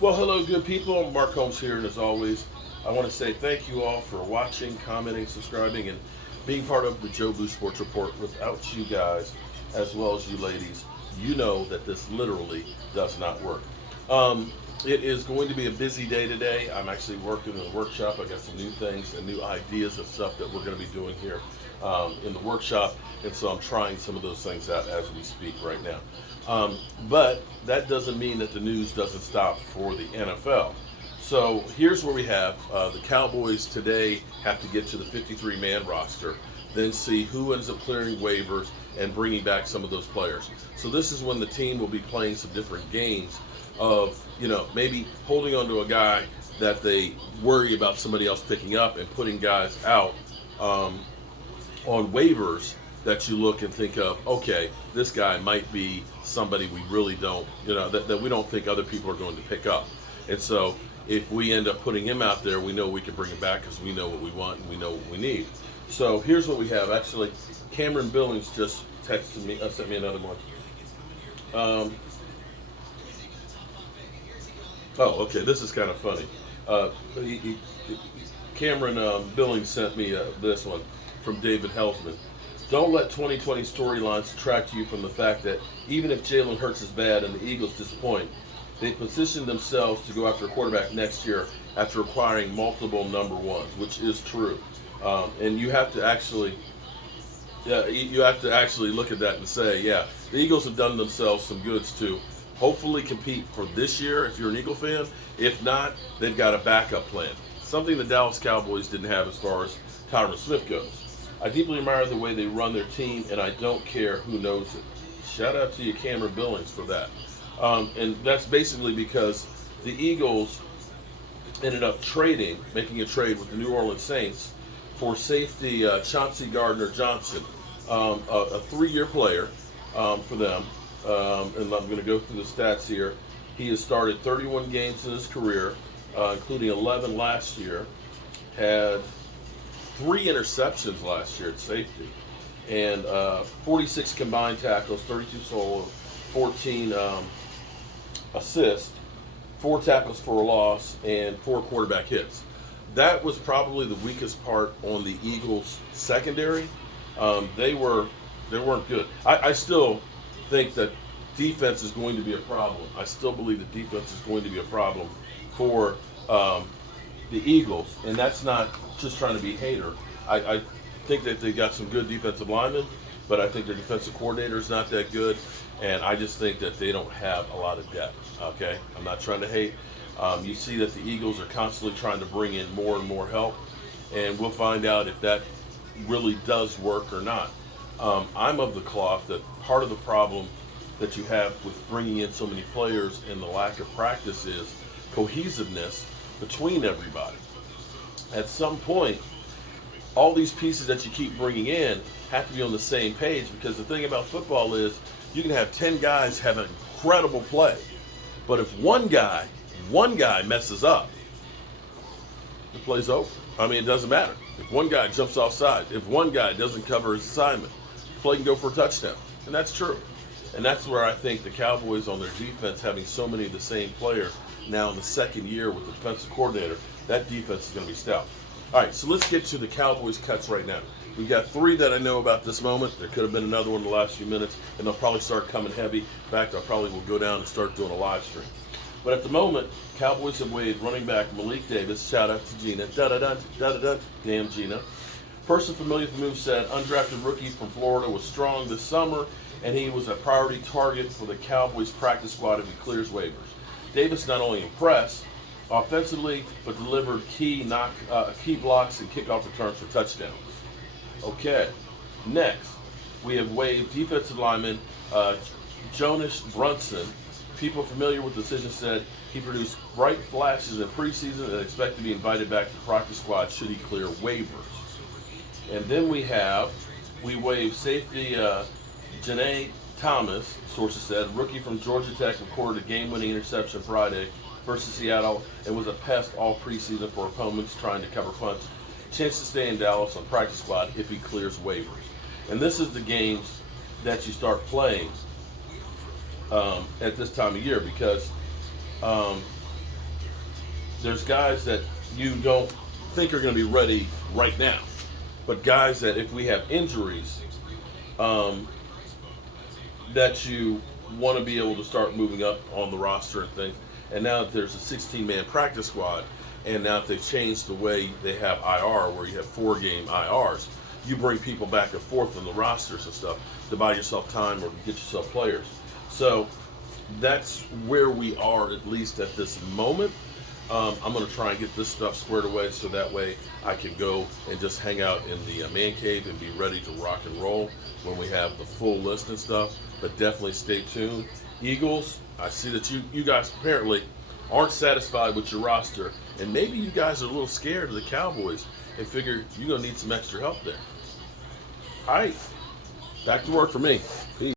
Well, hello, good people. Mark Holmes here, and as always, I want to say thank you all for watching, commenting, subscribing, and being part of the Joe Blue Sports Report. Without you guys, as well as you ladies, you know that this literally does not work. Um, it is going to be a busy day today. I'm actually working in the workshop. I got some new things and new ideas of stuff that we're going to be doing here in the workshop, and so I'm trying some of those things out as we speak right now. But that doesn't mean that the news doesn't stop for the NFL. So here's where we have the Cowboys today have to get to the 53-man roster, then see who ends up clearing waivers and bringing back some of those players. So this is when the team will be playing some different games of, maybe holding on to a guy that they worry about somebody else picking up and putting guys out on waivers that you look and think of, okay, this guy might be somebody we really don't, that we don't think other people are going to pick up. And so if we end up putting him out there, we know we can bring him back because we know what we want and we know what we need. So here's what we have. Actually, Cameron Billings just texted me, sent me another one. Okay, this is kind of funny. Cameron Billings sent me this one from David Helsman. Don't let 2020 storylines detract you from the fact that even if Jalen Hurts is bad and the Eagles disappoint, they position themselves to go after a quarterback next year after acquiring multiple number ones, which is true. And you have to actually, look at that and say, yeah, the Eagles have done themselves some goods to hopefully compete for this year if you're an Eagle fan. If not, they've got a backup plan. Something the Dallas Cowboys didn't have as far as Tyron Smith goes. I deeply admire the way they run their team, and I don't care who knows it. Shout out to you, Cameron Billings, for that. And that's basically because the Eagles ended up making a trade with the New Orleans Saints for safety Chauncey Gardner Johnson, a 3-year player for them. And I'm going to go through the stats here. He has started 31 games in his career, including 11 last year. Had 3 interceptions last year at safety, and 46 combined tackles, 32 solo, 14 assists, 4 tackles for a loss, and 4 quarterback hits. That was probably the weakest part on the Eagles' secondary. They weren't good. I still think that defense is going to be a problem. I still believe that defense is going to be a problem for the Eagles, and that's not just trying to be a hater. I think that they got some good defensive linemen, but I think their defensive coordinator is not that good, and I just think that they don't have a lot of depth. Okay, I'm not trying to hate. You see that the Eagles are constantly trying to bring in more and more help, and we'll find out if that really does work or not. I'm of the cloth that part of the problem that you have with bringing in so many players and the lack of practice is cohesiveness between everybody. At some point, all these pieces that you keep bringing in have to be on the same page, because the thing about football is you can have 10 guys have an incredible play, but if one guy messes up, the play's over. I mean, it doesn't matter. If one guy jumps offside, if one guy doesn't cover his assignment, the play can go for a touchdown. And that's true. And that's where I think the Cowboys on their defense, having so many of the same players now in the second year with the defensive coordinator, that defense is going to be stout. All right, so let's get to the Cowboys cuts right now. We've got 3 that I know about this moment. There could have been another one in the last few minutes, and they'll probably start coming heavy. In fact, I probably will go down and start doing a live stream. But at the moment, Cowboys have waived running back Malik Davis. Shout out to Gina. Da-da-da, damn Gina. Person familiar with the move said undrafted rookie from Florida was strong this summer, and he was a priority target for the Cowboys practice squad if he clears waivers. Davis not only impressed offensively, but delivered key blocks and kickoff returns for touchdowns. Okay, next, we have waived defensive lineman Jonas Brunson. People familiar with the decision said he produced bright flashes in preseason and expect to be invited back to the practice squad should he clear waivers. And then we waived safety Janae Thomas, sources said, rookie from Georgia Tech, recorded a game-winning interception Friday versus Seattle and was a pest all preseason for opponents trying to cover punts. Chance to stay in Dallas on practice squad if he clears waivers. And this is the games that you start playing at this time of year, because There's guys that you don't think are going to be ready right now, but guys that if we have injuries, um, that you want to be able to start moving up on the roster and things. And now that there's a 16-man practice squad, and now that they've changed the way they have IR, where you have 4-game IRs, you bring people back and forth on the rosters and stuff to buy yourself time or to get yourself players. So that's where we are, at least at this moment. I'm going to try and get this stuff squared away so that way I can go and just hang out in the man cave and be ready to rock and roll when we have the full list and stuff. But definitely stay tuned. Eagles, I see that you guys apparently aren't satisfied with your roster, and maybe you guys are a little scared of the Cowboys and figure you're going to need some extra help there. All right, back to work for me.